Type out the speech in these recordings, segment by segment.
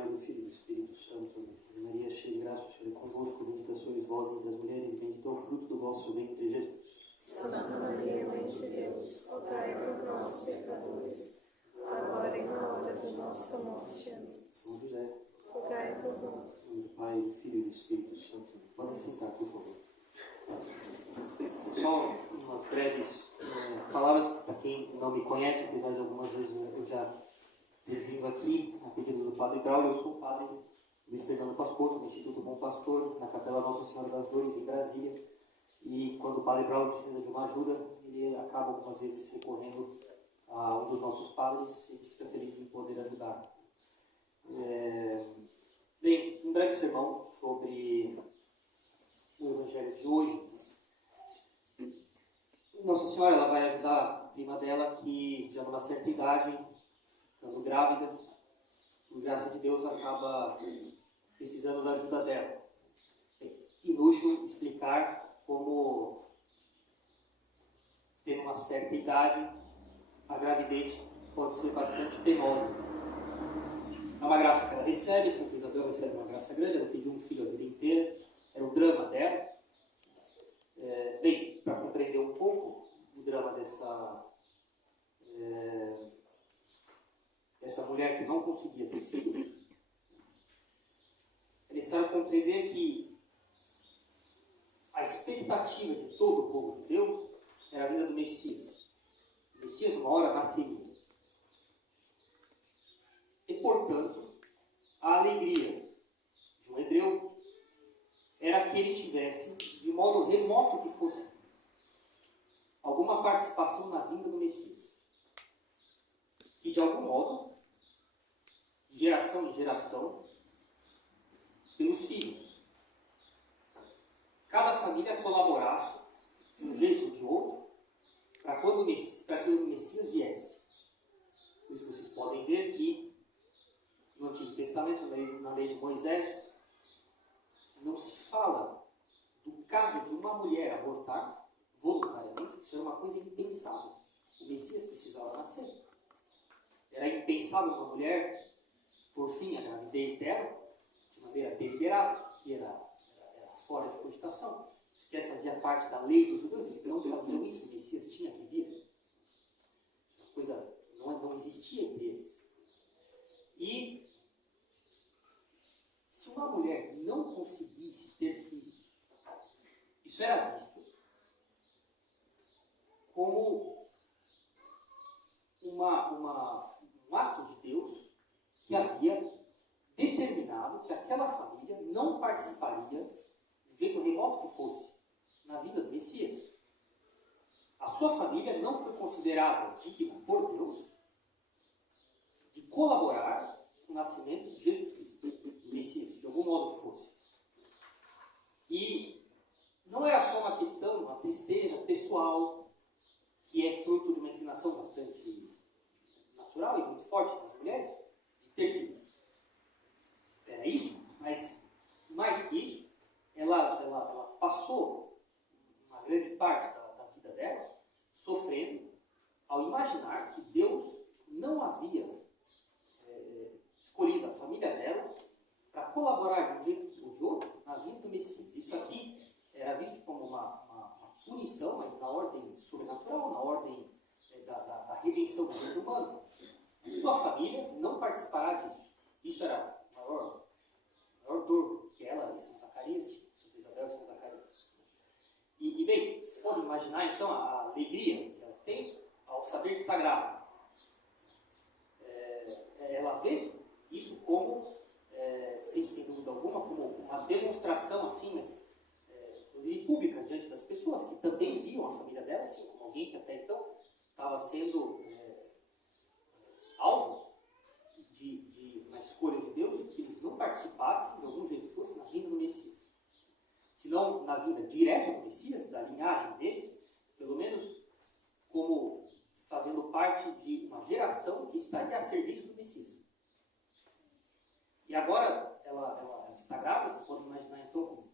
Pai, do Filho e do Espírito Santo. Ave Maria, cheia de graça, o Senhor é convosco, bendita sois vós entre as mulheres, e bendito é o fruto do vosso ventre, Jesus. Santa Maria, Mãe de Deus, rogai por nós, pecadores, agora e na hora de nossa morte. Amém. São José, rogai por nós. em nome do Pai, do Filho e do Espírito Santo. Podem sentar, por favor. Só umas breves palavras para quem não me conhece, apesar de algumas vezes eu já ter vindo aqui, a pedido do Padre Braulio. Eu sou o Padre Luiz Fernando Pascotto, do Instituto Bom Pastor, na Capela Nossa Senhora das Dores, em Brasília. E quando o Padre Braulio precisa de uma ajuda, ele acaba algumas vezes recorrendo a um dos nossos padres, e a gente fica feliz em poder ajudar. Bem, um breve sermão sobre o Evangelho de hoje. Nossa Senhora, ela vai ajudar a prima dela que, já numa certa idade, ficando grávida, por graça de Deus, acaba precisando da ajuda dela. Inútil explicar como, tendo uma certa idade, a gravidez pode ser bastante penosa. É uma graça que ela recebe, Santa Isabel recebe uma graça grande, ela pediu um filho a vida inteira, era o drama dela. Bem, para compreender um pouco o drama dessa mulher que não conseguia ter filhos, é necessário compreender que a expectativa de todo o povo judeu era a vinda do Messias. O Messias uma hora nasceria. E, portanto, a alegria de um hebreu era que ele tivesse, de modo remoto que fosse, alguma participação na vinda do Messias. Que, de algum modo, de geração em geração, pelos filhos, cada família colaborasse, de um jeito ou de outro, para que o Messias viesse. Por isso vocês podem ver que, no Antigo Testamento, na lei de Moisés, não se fala do caso de uma mulher abortar voluntariamente. Isso era uma coisa impensável. O Messias precisava nascer. Era impensável uma mulher, por fim, a gravidez dela, de maneira deliberada. Isso aqui era fora de cogitação. Isso aqui fazia parte da lei dos judeus. Eles não faziam isso. O Messias tinha que vir. Uma coisa que não existia entre eles. E se uma mulher não conseguisse ter filhos, isso era visto como um ato de Deus que havia determinado que aquela família não participaria, de jeito remoto que fosse, na vida do Messias. A sua família não foi considerada digna por Deus de colaborar com o nascimento de Jesus Cristo, do Messias, de algum modo que fosse. E não era só uma questão, uma tristeza pessoal, que é fruto de uma inclinação bastante natural e muito forte nas mulheres, de ter filhos. Era isso, mas mais que isso, ela passou uma grande parte da vida dela sofrendo ao imaginar que Deus não havia escolhido a família dela para colaborar de um jeito ou de outro na vida do Messias. Isso aqui era visto como uma punição, mas na ordem sobrenatural, na ordem da redenção do gênero humano. E sua família não participará disso. Isso era o maior dor que ela e São Zacarias, Santa Isabel e São Zacarias. E bem, vocês podem imaginar então a alegria que ela tem ao saber que está grávida. Ela vê isso como, sem dúvida alguma, como uma demonstração assim, mas inclusive pública diante das pessoas que também viam a família dela, assim como alguém que até então estava sendo alvo de uma escolha de Deus, de que eles não participassem de algum jeito que fosse na vinda do Messias. Se não na vinda direta do Messias, da linhagem deles, pelo menos como fazendo parte de uma geração que estaria a serviço do Messias. E agora ela está grávida, vocês podem imaginar então como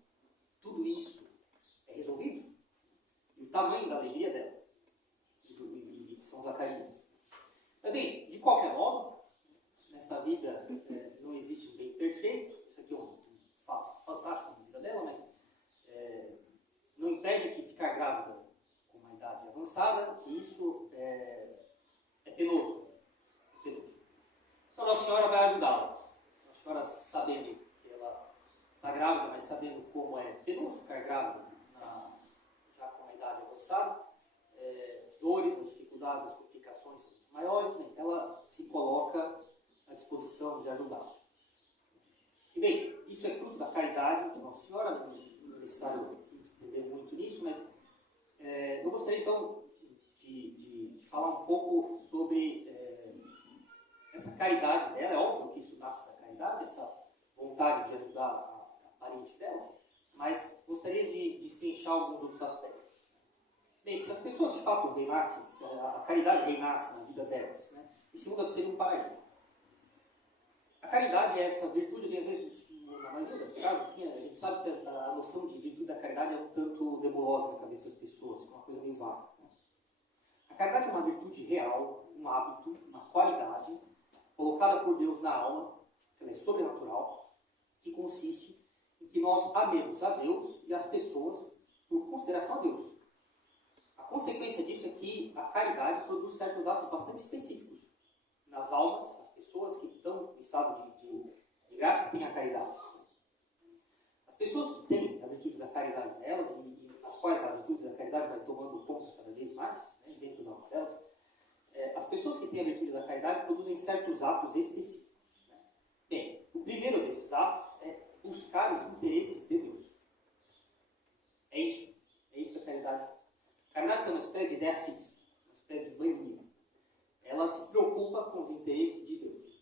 tudo isso é resolvido. E o tamanho da alegria dela e de São Zacarias. Mas bem, de qualquer modo, nessa vida não existe um Nossa Senhora vai ajudá-la. Nossa Senhora, sabendo que ela está grávida, mas sabendo como é penoso ficar grávida já com uma idade avançada, as dores, as dificuldades, as complicações são muito maiores, né? Ela se coloca à disposição de ajudá-la. E bem, isso é fruto da caridade de Nossa Senhora, não é necessário estender muito nisso, mas eu gostaria então de falar um pouco sobre essa caridade dela. É óbvio que isso nasce da caridade, essa vontade de ajudar a parente dela, mas gostaria de destrinchar alguns outros aspectos. Bem, se as pessoas de fato reinassem, se a caridade reinasse na vida delas, né, esse mundo seria um paraíso. A caridade é essa virtude que às vezes, na maioria das casos, assim, a gente sabe que a noção de virtude da caridade é um tanto nebulosa na cabeça das pessoas, que é uma coisa meio vaga. Né? A caridade é uma virtude real, um hábito, uma qualidade, colocada por Deus na alma, que ela é sobrenatural, que consiste em que nós amemos a Deus e as pessoas por consideração a Deus. A consequência disso é que a caridade produz certos atos bastante específicos nas almas, as pessoas que estão em estado de graça, que têm a caridade. As pessoas que têm a virtude da caridade nelas, e nas quais a virtude da caridade vai tomando conta cada vez mais, né, dentro da alma delas, as pessoas que têm a virtude da caridade produzem certos atos específicos. Né? Bem, o primeiro desses atos é buscar os interesses de Deus. É isso que a caridade faz. A caridade tem uma espécie de ideia fixa, uma espécie de mania. Ela se preocupa com os interesses de Deus.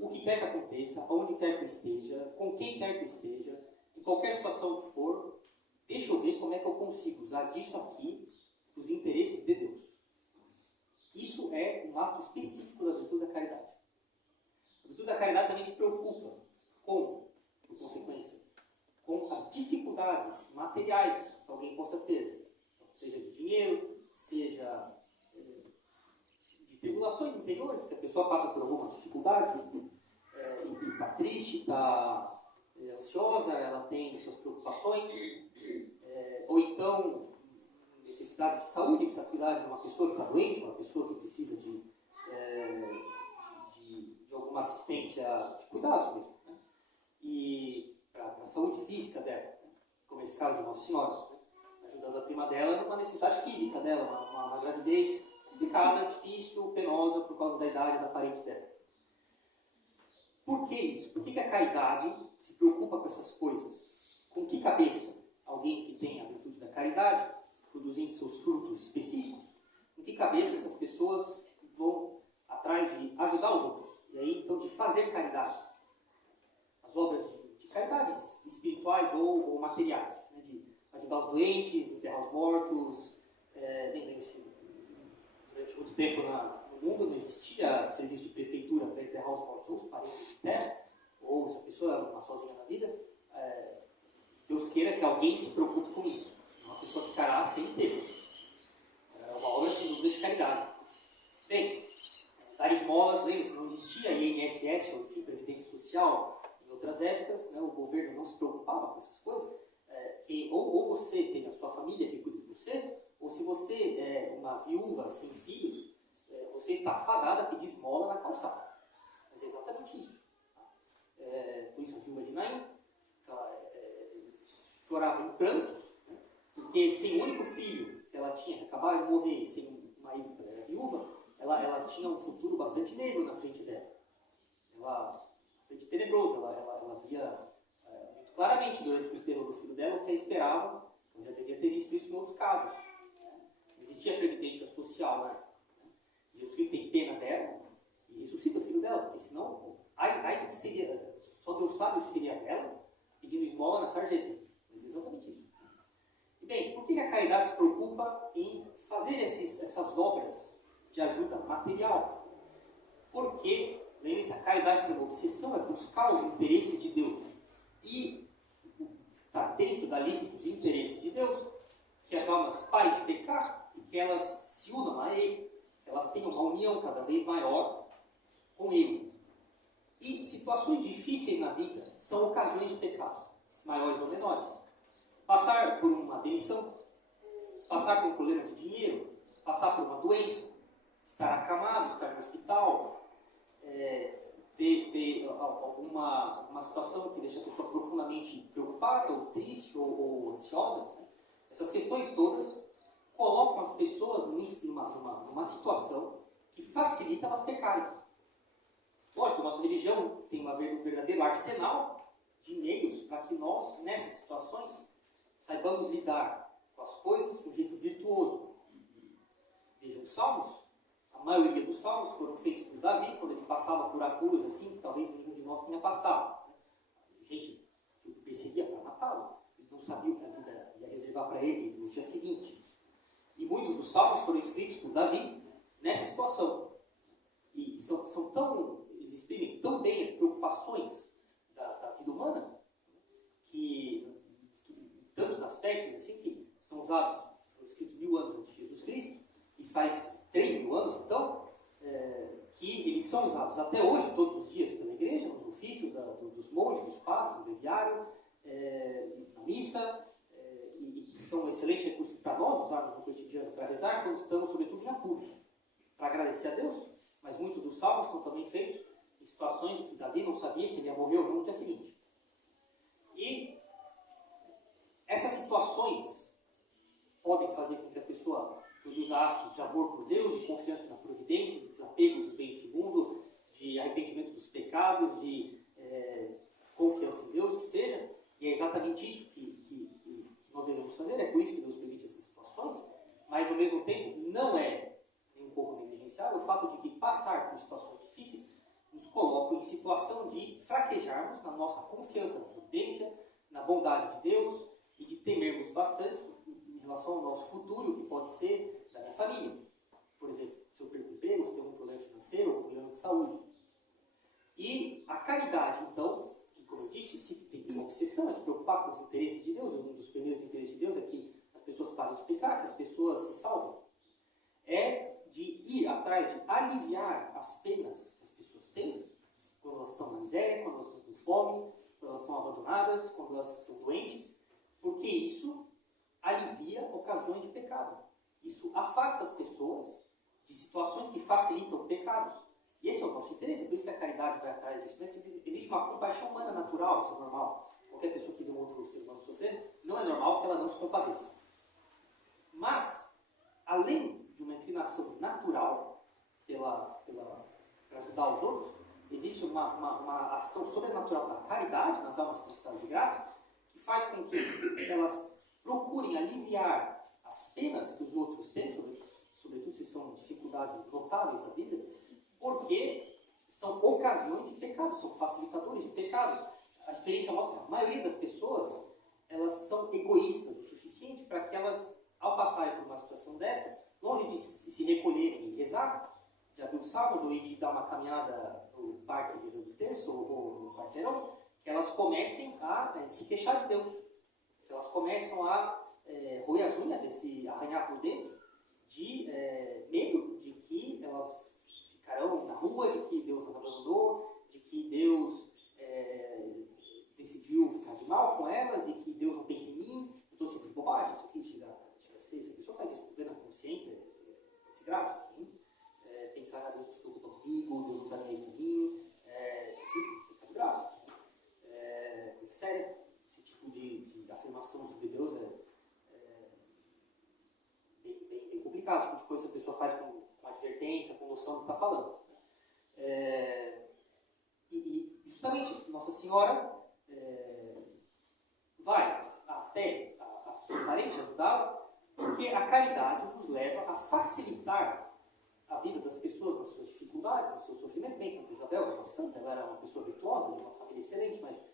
O que quer que aconteça, onde quer que eu esteja, com quem quer que eu esteja, em qualquer situação que for, deixa eu ver como é que eu consigo usar disso aqui os interesses de Deus. Isso é um ato específico da virtude da caridade. A virtude da caridade também se preocupa com, por consequência, com as dificuldades materiais que alguém possa ter, seja de dinheiro, seja de tribulações interiores, porque a pessoa passa por alguma dificuldade e está triste, está ansiosa, ela tem suas preocupações, ou então necessidade de saúde, precisa cuidar de uma pessoa que está doente, uma pessoa que precisa de alguma assistência de cuidados mesmo, né? E para a saúde física dela, né? Como esse caso de Nossa Senhora, né? Ajudando a prima dela numa necessidade física dela, uma gravidez complicada, difícil, penosa por causa da idade da parente dela. Por que isso? Por que a caridade se preocupa com essas coisas? Com que cabeça alguém que tem a virtude da caridade, produzindo seus frutos específicos, com que cabeça essas pessoas vão atrás de ajudar os outros? E aí, então, de fazer caridade. As obras de caridade espirituais ou materiais, né? De ajudar os doentes, enterrar os mortos. Lembre-se, durante muito tempo no mundo não existia serviço de prefeitura para enterrar os mortos, ou os parentes de terra, ou se a pessoa era uma sozinha na vida, Deus queira que alguém se preocupe com isso. Uma pessoa ficará sem ter. É uma obra sem dúvida de caridade. Bem, dar esmolas, lembre-se, não existia INSS, ou enfim, Previdência Social em outras épocas, né? O governo não se preocupava com essas coisas. Ou você tem a sua família que cuida de você, ou se você é uma viúva sem filhos, você está afadada a pedir esmola na calçada. Mas é exatamente isso. Por isso a viúva de Naim chorava em prantos, né? Porque sem o único filho que ela tinha, que acabava de morrer, sem um marido que ela era viúva, ela tinha um futuro bastante negro na frente dela. Bastante tenebroso. Ela via muito claramente durante o enterro do filho dela o que a esperava. Eu já devia ter visto isso em outros casos. Né? Não existia previdência social, né? Jesus Cristo tem pena dela e ressuscita o filho dela, porque senão, ai do que seria, só Deus sabe o que seria ela pedindo esmola na sarjeta. Mas é exatamente isso. E bem, por que a caridade se preocupa em fazer essas obras de ajuda material? Porque, lembre-se, a caridade tem uma obsessão, é buscar os interesses de Deus. E está dentro da lista dos interesses de Deus que as almas parem de pecar e que elas se unam a Ele, que elas tenham uma união cada vez maior com Ele. E situações difíceis na vida são ocasiões de pecado, maiores ou menores. Passar por uma demissão, passar por um problema de dinheiro, passar por uma doença, estar acamado, estar no hospital, ter alguma situação que deixa a pessoa profundamente preocupada, ou triste, ou ansiosa, né? Essas questões todas colocam as pessoas numa situação que facilita elas pecarem. Lógico, a nossa religião tem um verdadeiro arsenal de meios para que nós, nessas situações, saibamos lidar com as coisas de um jeito virtuoso. Vejam os salmos. A maioria dos salmos foram feitos por Davi, quando ele passava por apuros assim, que talvez nenhum de nós tenha passado. Gente que o perseguia para matá-lo. Ele não sabia o que a vida ia reservar para ele no dia seguinte. E muitos dos salmos foram escritos por Davi nessa situação. E eles exprimem tão bem as preocupações da vida humana, que em tantos aspectos assim, que são usados, foram escritos 1000 anos antes de Jesus Cristo, isso faz 3.000 anos, então, que eles são usados até hoje, todos os dias, pela igreja, nos ofícios dos monges, dos padres, no breviário, na missa, e que são um excelente recurso para nós usarmos no cotidiano para rezar, quando estamos, sobretudo, em apuros, para agradecer a Deus. Mas muitos dos salmos são também feitos em situações em que Davi não sabia se ele ia morrer ou não no dia seguinte. E essas situações podem fazer com que a pessoa produza atos de amor por Deus, de confiança na providência, de desapego dos bens desse mundo, de arrependimento dos pecados, de confiança em Deus, que seja. E é exatamente isso que nós devemos fazer, é por isso que Deus permite essas situações, mas ao mesmo tempo não é nem um pouco negligenciável o fato de que passar por situações difíceis nos coloca em situação de fraquejarmos na nossa confiança na providência, na bondade de Deus e de temermos bastante em relação ao nosso futuro, que pode ser da minha família. Por exemplo, se eu perco o emprego, se eu tenho um problema financeiro ou um problema de saúde. E a caridade, então, que, como eu disse, se tem uma obsessão, é se preocupar com os interesses de Deus. Um dos primeiros interesses de Deus é que as pessoas parem de pecar, que as pessoas se salvem. É de ir atrás de aliviar as penas que as pessoas têm quando elas estão na miséria, quando elas estão com fome, quando elas estão abandonadas, quando elas estão doentes, porque isso alivia ocasiões de pecado. Isso afasta as pessoas de situações que facilitam pecados. E esse é o nosso interesse, é por isso que a caridade vai atrás disso. Existe uma compaixão humana natural, isso é normal. Qualquer pessoa que vê um outro ser humano sofrendo, não é normal que ela não se compadeça. Mas, além de uma inclinação natural para ajudar os outros, existe uma ação sobrenatural da caridade nas almas tristadas de graça, que faz com que elas procurem aliviar as penas que os outros têm, sobretudo se são dificuldades notáveis da vida, porque são ocasiões de pecado, são facilitadores de pecado. A experiência mostra que a maioria das pessoas, elas são egoístas o suficiente para que elas, ao passarem por uma situação dessa, longe de se recolherem e rezar, de abrir os salmos, ou de dar uma caminhada no parque rezando o terço, ou no quarteirão, que elas comecem a se queixar de Deus, que elas começam a roer as unhas e se arranhar por dentro, de medo de que elas ficarão na rua, de que Deus as abandonou, de que Deus decidiu ficar de mal com elas, e que Deus não pensa em mim, todo tipo de bobagem. Isso aqui chega a ser, se a pessoa faz isso com plena consciência, pode ser grave. Isso aqui, pensar, Deus não se preocupa comigo, Deus não está nem aí por mim, isso aqui é pecado grave. Coisa séria. Esse tipo de afirmação sobre Deus é bem complicado. Esse tipo de coisa que a pessoa faz com advertência, com noção do que está falando. E justamente Nossa Senhora vai até a sua parente ajudá-la, porque a caridade nos leva a facilitar a vida das pessoas nas suas dificuldades, no seu sofrimento. Bem, Santa Isabel era uma santa, ela era uma pessoa virtuosa, de uma família excelente, mas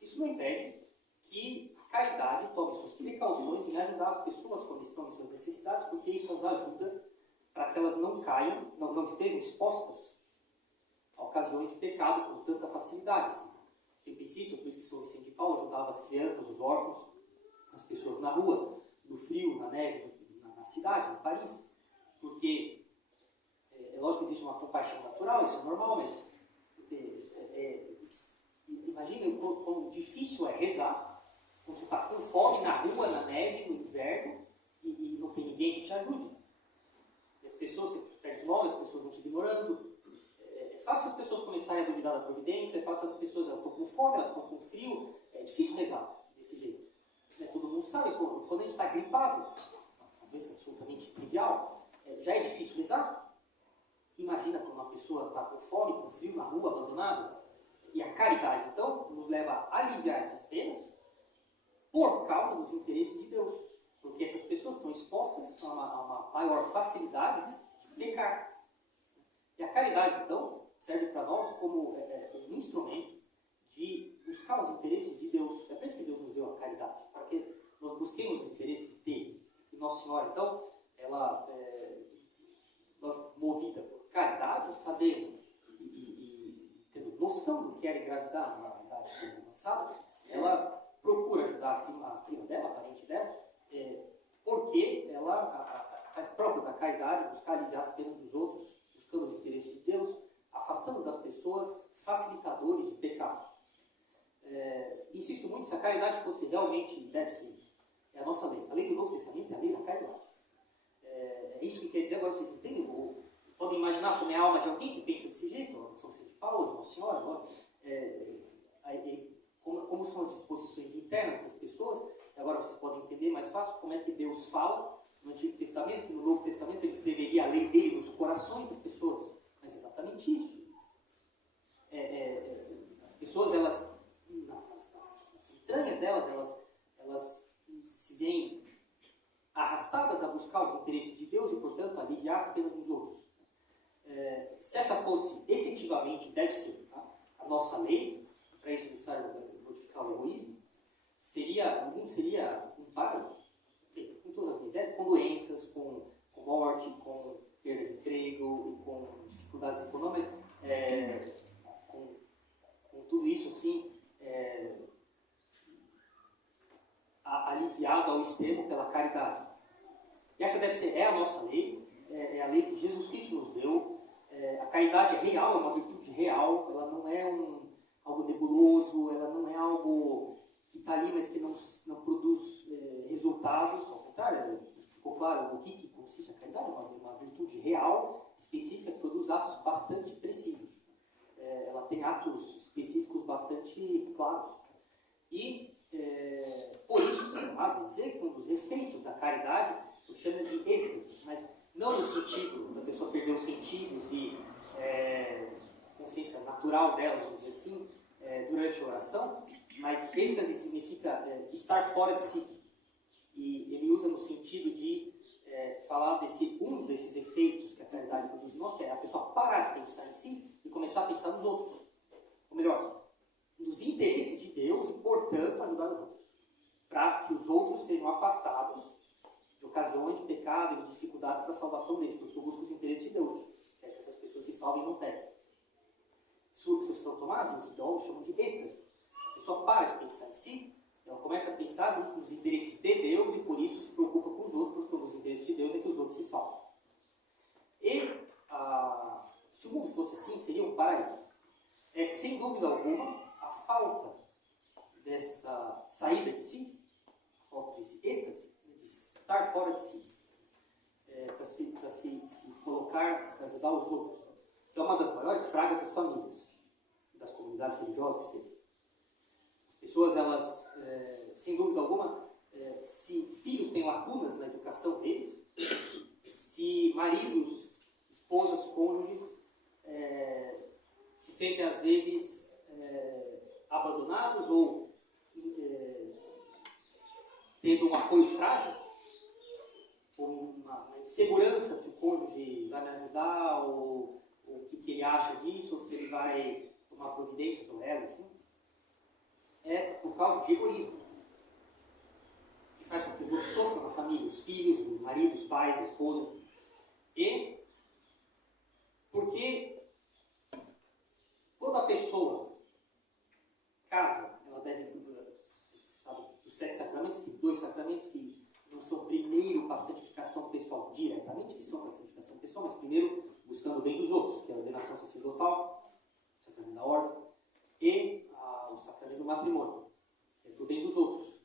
isso não impede que a caridade tome suas precauções em ajudar as pessoas quando estão em suas necessidades, porque isso as ajuda para que elas não caiam, não estejam expostas a ocasiões de pecado com tanta facilidade. Assim. Sempre insisto, por isso que São Vicente de Paulo ajudava as crianças, os órfãos, as pessoas na rua, no frio, na neve, na cidade, em Paris, porque é lógico que existe uma compaixão natural, isso é normal, mas imagina como difícil é rezar quando você está com fome na rua, na neve, no inverno, e não tem ninguém que te ajude. E as pessoas, você pede esmola, as pessoas vão te ignorando, é fácil as pessoas começarem a duvidar da providência, é fácil as pessoas, elas estão com fome, elas estão com frio, é difícil rezar desse jeito. Todo mundo sabe, quando a gente está gripado, uma doença absolutamente trivial, já é difícil rezar. Imagina quando uma pessoa está com fome, com frio, na rua, abandonada. E a caridade, então, nos leva a aliviar essas penas por causa dos interesses de Deus. Porque essas pessoas estão expostas a uma maior facilidade de pecar. E a caridade, então, serve para nós como um instrumento de buscar os interesses de Deus. É por isso que Deus nos deu a caridade, para que nós busquemos os interesses dele. E Nossa Senhora, então, ela, movida por caridade, sabendo e tendo noção do que era engravidar numa idade mais avançada, ela procura ajudar a prima dela, a parente dela, porque ela faz próprio da caridade, buscar aliviar as penas dos outros, buscando os interesses de Deus, afastando das pessoas facilitadores de pecado. Insisto muito, se a caridade fosse realmente, deve ser, é a nossa lei. A lei do Novo Testamento é a lei da caridade. É isso que quer dizer, agora vocês entendem? Podem imaginar como é a alma de alguém que pensa desse jeito, São Vicente de Paulo, de Nossa Senhora, como são as disposições internas das pessoas. Agora vocês podem entender mais fácil como é que Deus fala no Antigo Testamento, que no Novo Testamento ele escreveria a lei dele nos corações das pessoas. Mas é exatamente isso. As pessoas, elas, nas entranhas delas, elas se veem arrastadas a buscar os interesses de Deus e, portanto, aliviar as penas dos outros. Se essa fosse efetivamente, deve ser, tá? A nossa lei, para isso necessário modificar o egoísmo, o mundo seria um paraíso, com todas as misérias, com doenças, com morte, com perda de emprego e com dificuldades econômicas, com tudo isso assim, aliviado ao extremo pela caridade. E essa deve ser, a nossa lei, é a lei que Jesus Cristo nos deu. A caridade é real, é uma virtude real, ela não é algo nebuloso, ela não é algo que está ali, mas que não produz resultados. Ao contrário, ficou claro o que consiste a caridade, é uma virtude real, específica, que produz atos bastante precisos. Ela tem atos específicos bastante claros. E, por isso, São Tomás dizer que um dos efeitos da caridade ele chama de êxtase, mas não no sentido da pessoa perder os sentidos e consciência natural dela, vamos dizer assim, durante a oração, mas êxtase significa estar fora de si. E ele usa no sentido de falar um desses efeitos que a caridade produz em nós, que é a pessoa parar de pensar em si e começar a pensar nos outros. Ou melhor, nos interesses de Deus e, portanto, ajudar os outros. Para que os outros sejam afastados de ocasiões de pecado e de dificuldades para a salvação deles, porque eu busco os interesses de Deus, quer que essas pessoas se salvem e não pequem. Isso São Tomás, os teólogos chamam de êxtase. A pessoa para de pensar em si, ela começa a pensar nos interesses de Deus e por isso se preocupa com os outros, porque os interesses de Deus é que os outros se salvam. E, se o mundo fosse assim, seria um paraíso. Sem dúvida alguma, a falta dessa saída de si, a falta desse êxtase, de estar fora de si, para se colocar, para ajudar os outros, que é uma das maiores pragas das famílias, das comunidades religiosas, que seja. As pessoas, elas, sem dúvida alguma, se filhos têm lacunas na educação deles, se maridos, esposas, cônjuges, se sentem às vezes abandonados ou tendo um apoio frágil, ou uma insegurança se o cônjuge vai me ajudar, ou o que ele acha disso, ou se ele vai tomar providências ou ela, enfim. É por causa de egoísmo, que faz com que os outros sofram na família, os filhos, o marido, os pais, a esposa. E porque quando a pessoa casa, ela deve, sabe, os 7 sacramentos, tem 2 sacramentos que não são primeiro para a santificação pessoal diretamente, que são para a santificação pessoal, mas primeiro buscando o bem dos outros, que é a ordenação sacerdotal, o sacramento da ordem, e o sacramento do matrimônio, que é para o bem dos outros,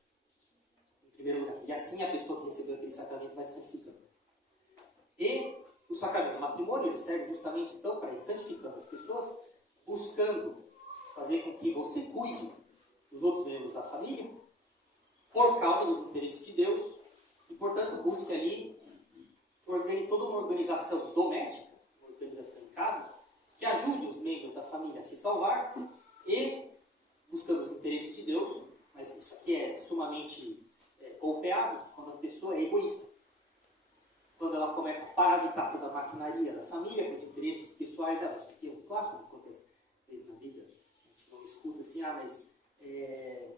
em primeiro lugar. E assim a pessoa que recebeu aquele sacramento vai se santificando. E o sacramento do matrimônio, ele serve justamente então para ir santificando as pessoas, buscando fazer com que você cuide dos outros membros da família, por causa dos interesses de Deus, e portanto busque ali toda uma organização doméstica, uma organização em casa, que ajude os membros da família a se salvar e buscando os interesses de Deus. Mas isso aqui é sumamente golpeado quando a pessoa é egoísta. Quando ela começa a parasitar toda a maquinaria da família, com os interesses pessoais dela. Isso aqui é um clássico que acontece às vezes na vida. A gente não escuta assim, mas minha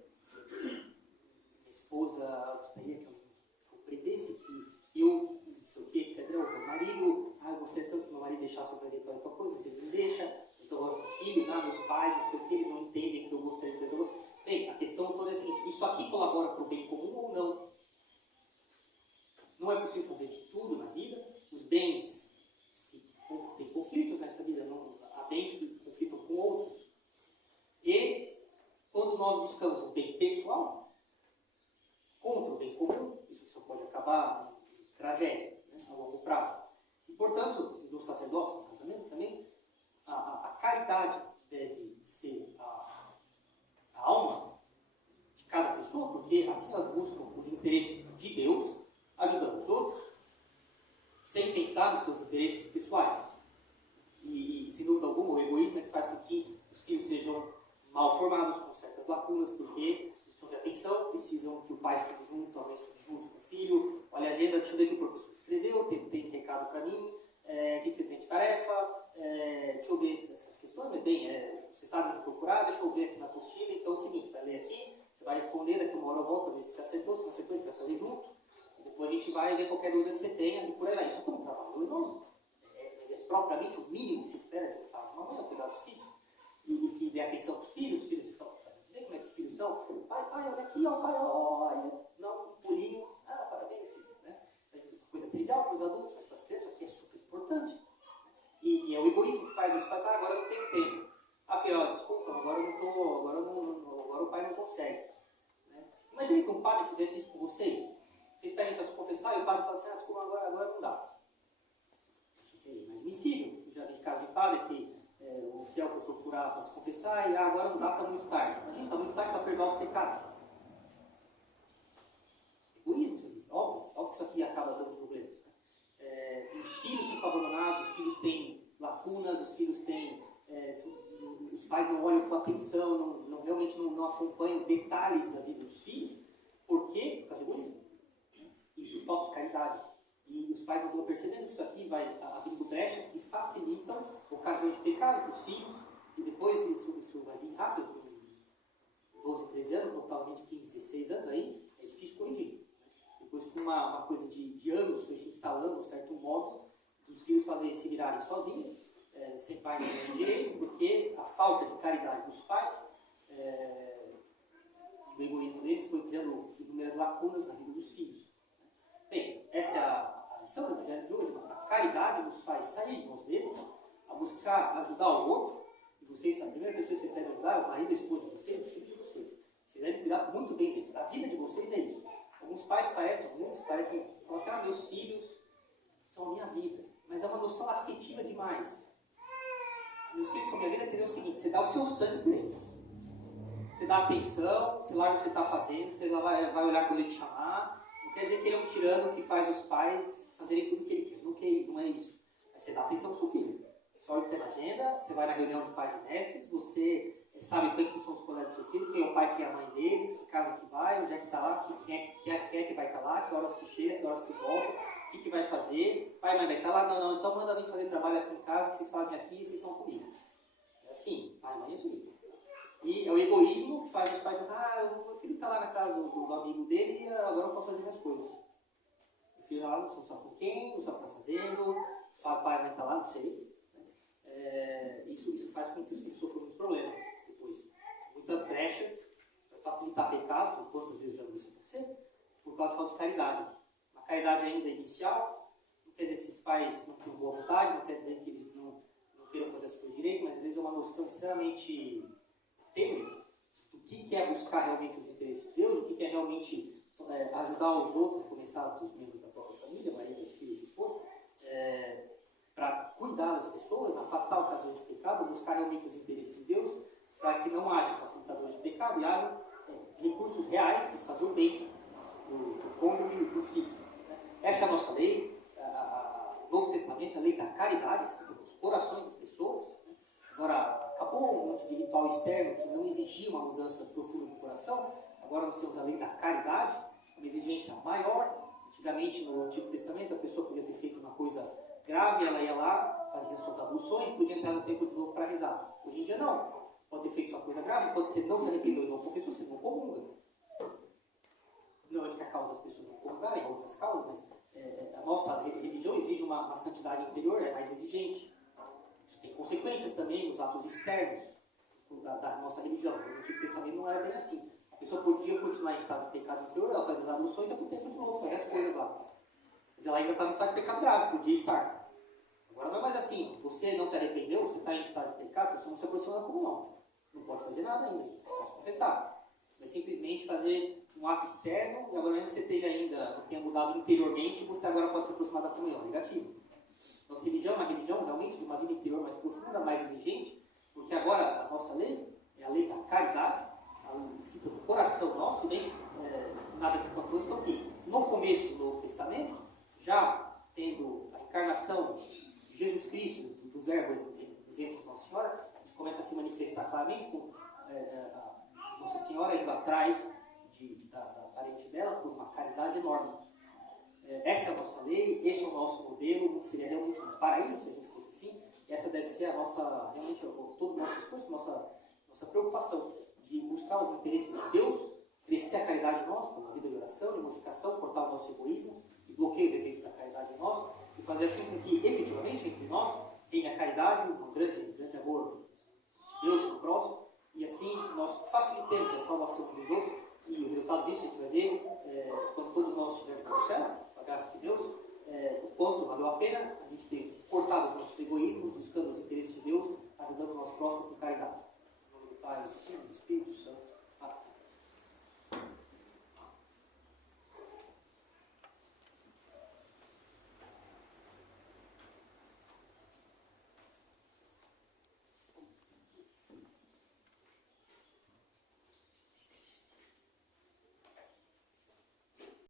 esposa gostaria que eu compreendesse que eu, não sei o que, etc. O meu marido, eu gostaria tanto que meu marido deixasse eu fazer tal e tal coisa, mas ele não deixa. Então, os filhos, meus pais, não sei o que, eles não entendem que eu gostaria de fazer tal coisa. Bem, a questão toda é a seguinte: isso aqui colabora para o bem comum ou não? Não é possível fazer de tudo na vida. Os bens têm conflitos nessa vida, não, há bens que conflitam com outros. E quando nós buscamos o bem pessoal contra o bem comum, isso só pode acabar em tragédia, né, a longo prazo. E portanto, no sacerdócio, no casamento também, a caridade deve ser a alma de cada pessoa, porque assim elas buscam os interesses de Deus, ajudando os outros, sem pensar nos seus interesses pessoais. E sem dúvida alguma, o egoísmo é que faz com que os filhos sejam mal formados, com certas lacunas, porque precisam de atenção, precisam que o pai estude junto, a mãe estude junto com o filho. Olha a agenda, deixa eu ver o que o professor escreveu, tem recado para mim, o que você tem de tarefa, deixa eu ver essas questões, mas bem, você sabe onde procurar, deixa eu ver aqui na apostila. Então é o seguinte, vai ler aqui, você vai responder, daqui uma hora eu volto, ver se acertou, se não acertou, a gente vai fazer junto. Depois a gente vai ver qualquer dúvida que você tenha e por aí vai. Isso é um trabalho enorme. Mas é propriamente o mínimo que se espera de um pai, de uma mãe, cuidar dos filhos. E que dê atenção para os filhos são, sabe? Entender como é que os filhos são? Pai, olha aqui, ó, pai, olha. Não, um pulinho. Parabéns, filho. Né? Mas coisa trivial para os adultos, mas para as crianças, aqui é super importante. E é o egoísmo que faz os pais, agora eu não tenho tempo. Filho, desculpa, agora eu não estou, agora o pai não consegue. Né? Imagine que um padre fizesse isso com vocês. Vocês pedem para se confessar e o padre fala assim, desculpa, agora não dá. Isso é inadmissível. Eu já vi caso de padre que o fiel foi procurar para se confessar e agora não dá, está muito tarde. Imagina, está muito tarde para perdoar os pecados. Egoísmo, isso aqui. Óbvio que isso aqui acaba dando problemas. Né? Os filhos ficam abandonados, os filhos têm lacunas, os filhos têm... os pais não olham com atenção, realmente não acompanham detalhes da vida dos filhos. Por quê? Por causa do egoísmo. E por falta de caridade. E os pais não estão percebendo que isso aqui vai abrindo brechas que facilitam ocasiões de pecado para os filhos, e depois isso vai vir rápido, com 12, 13 anos, notavelmente 15, 16 anos, aí é difícil corrigir. Depois que uma coisa de anos foi se instalando, um certo modo, dos filhos se virarem sozinhos, sem pai nem direito, porque a falta de caridade dos pais, o egoísmo deles foi criando inúmeras lacunas na vida dos filhos. Bem, essa é a lição do Evangelho de hoje. A caridade nos faz sair de nós mesmos, a buscar ajudar o outro. E vocês, a primeira pessoa que vocês devem ajudar é o marido e a esposa de vocês, os filhos de vocês. Vocês devem cuidar muito bem deles. A vida de vocês é isso. Alguns pais muitos parecem, falam assim, meus filhos são a minha vida. Mas é uma noção afetiva demais. Meus filhos são minha vida, quer dizer o seguinte, você dá o seu sangue por eles. Você dá atenção, você larga o que você está fazendo, você vai olhar quando ele te chamar. Não quer dizer que ele é um tirano que faz os pais fazerem tudo o que ele quer. Não é isso. Mas você dá atenção ao seu filho. Você olha o que tem na agenda, você vai na reunião de pais e mestres, você sabe quem que são os colegas do seu filho, quem é o pai, quem é a mãe deles, que casa que vai, onde é que está lá, quem é que vai estar lá, que horas que chega, que horas que volta, o que vai fazer. Pai e mãe vai estar lá? Não, então manda vir fazer trabalho aqui em casa, que vocês fazem aqui e vocês estão comigo. É assim, pai e mãe é assim. E é o egoísmo que faz os pais pensar, o meu filho está lá na casa do amigo dele e agora eu posso fazer minhas coisas. O filho lá não sabe com quem, não sabe o que está fazendo, o pai vai estar lá, não sei. Isso faz com que os filhos sofram muitos problemas depois. Muitas brechas para facilitar pecados, quantas vezes já viu isso acontecer, por causa de falta de caridade. Uma caridade ainda inicial, não quer dizer que esses pais não tenham boa vontade, não quer dizer que eles não queiram fazer as coisas direito, mas às vezes é uma noção extremamente tênue do que é buscar realmente os interesses de Deus, o que é realmente ajudar os outros, a começar dos membros da própria família, marido, filhos, esposa, para cuidar das pessoas, afastar ocasiões de pecado, buscar realmente os interesses de Deus, para que não haja facilitadores de pecado e haja recursos reais de fazer o bem para o cônjuge e para os filhos. Essa é a nossa lei. O Novo Testamento é a lei da caridade, escrita nos corações das pessoas. Agora, acabou um monte de ritual externo que não exigia uma mudança profunda do coração. Agora nós temos a lei da caridade, uma exigência maior. Antigamente, no Antigo Testamento, a pessoa podia ter feito uma coisa grave, ela ia lá, fazia suas abluções, podia entrar no templo de novo para rezar. Hoje em dia não. Pode ter feito sua coisa grave, quando você não se arrependeu e não confessou, você não comunga. Não é a única causa das pessoas não comungarem, outras causas, mas a nossa religião exige uma santidade interior, é mais exigente. Isso tem consequências também nos atos externos da nossa religião. No Antigo Testamento não era bem assim. A pessoa podia continuar em estado de pecado interior, ela fazia as abluções e ia para o templo de novo, fazia as coisas lá. Mas ela ainda estava em estado de pecado grave, podia estar. Agora não é mais assim, você não se arrependeu, você está em estado de pecado, você não se aproxima da comunhão. Não pode fazer nada ainda, pode confessar. Mas simplesmente fazer um ato externo, e agora mesmo que você esteja ainda, não tenha mudado interiormente, você agora pode se aproximar da comunhão. Negativo. Nossa religião é uma religião realmente de uma vida interior mais profunda, mais exigente, porque agora a nossa lei é a lei da caridade, a lei escrita no coração nosso, e bem, nada que espantoso, então aqui, no começo do Novo Testamento, já tendo a encarnação de Jesus Cristo, do Verbo no ventre de Nossa Senhora, isso começa a se manifestar claramente com a Nossa Senhora indo atrás da parente dela por uma caridade enorme. Essa é a nossa lei, esse é o nosso modelo, seria realmente um paraíso se a gente fosse assim. Essa deve ser a nossa, realmente, todo o nosso esforço, nossa preocupação de buscar os interesses de Deus, crescer a caridade em nós, com uma vida de oração, de mortificação, cortar o nosso egoísmo, que bloqueia os efeitos da caridade em nós, e fazer assim com que, efetivamente, entre nós, tenha a caridade, um grande amor de Deus no próximo, e assim nós facilitemos a salvação dos outros, e o resultado disso a gente vai ver quando todos nós estivermos no céu, com a graça de Deus, o quanto valeu a pena a gente ter cortado os nossos egoísmos, buscando os interesses de Deus, ajudando o nosso próximo com caridade. Em nome do Pai, do Filho e do Espírito Santo.